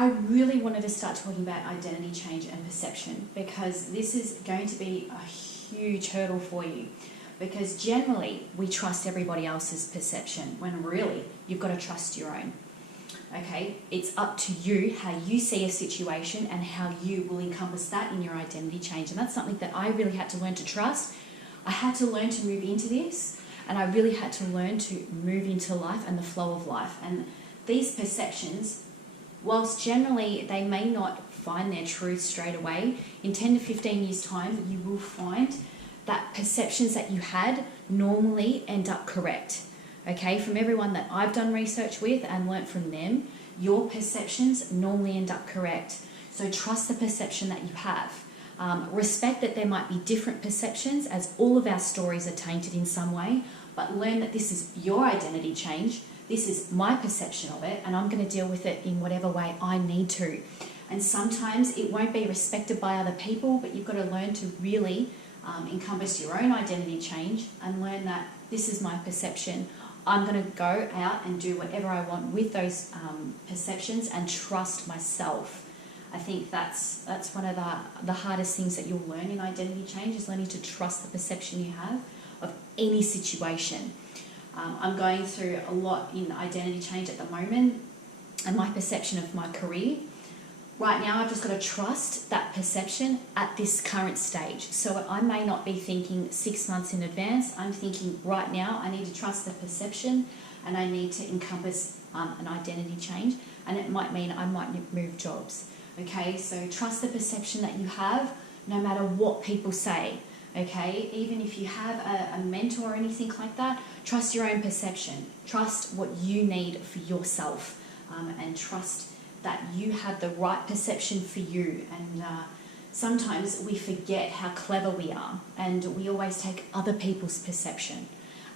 I really wanted to start talking about identity change and perception, because this is going to be a huge hurdle for you. Because generally we trust everybody else's perception when really you've got to trust your own. Okay, it's up to you how you see a situation and how you will encompass that in your identity change. And that's something that I really had to learn to trust. I had to learn to move into this, and I really had to learn to move into life and the flow of life. And these perceptions, whilst generally they may not find their truth straight away, in 10 to 15 years' time, you will find that perceptions that you had normally end up correct. Okay, from everyone that I've done research with and learnt from them, your perceptions normally end up correct. So trust the perception that you have. Respect that there might be different perceptions, as all of our stories are tainted in some way, but learn that this is your identity change. This is my perception of it, and I'm going to deal with it in whatever way I need to. And sometimes it won't be respected by other people, but you've got to learn to really encompass your own identity change and learn that this is my perception. I'm going to go out and do whatever I want with those perceptions and trust myself. I think that's one of the hardest things that you'll learn in identity change, is learning to trust the perception you have of any situation. I'm going through a lot in identity change at the moment, and my perception of my career. Right now, I've just got to trust that perception at this current stage. So I may not be thinking 6 months in advance. I'm thinking right now, I need to trust the perception, and I need to encompass an identity change. And it might mean I might move jobs. Okay, so trust the perception that you have, no matter what people say. Okay, even if you have a mentor or anything like that, trust your own perception. Trust what you need for yourself, and trust that you have the right perception for you. And sometimes we forget how clever we are, and we always take other people's perception.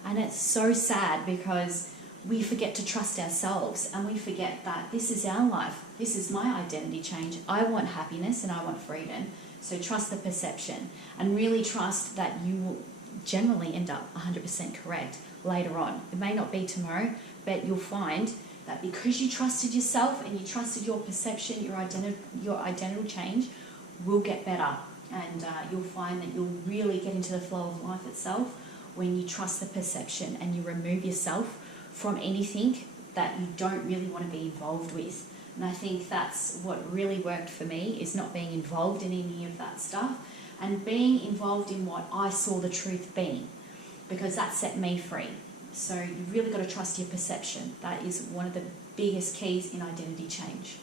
And it's so sad, because we forget to trust ourselves, and we forget that this is our life. This is my identity change. I want happiness and I want freedom. So trust the perception, and really trust that you will generally end up 100% correct later on. It may not be tomorrow, but you'll find that because you trusted yourself and you trusted your perception, your identity change will get better. And you'll find that you'll really get into the flow of life itself when you trust the perception and you remove yourself from anything that you don't really want to be involved with. And I think that's what really worked for me, is not being involved in any of that stuff and being involved in what I saw the truth being, because that set me free. So you've really got to trust your perception. That is one of the biggest keys in identity change.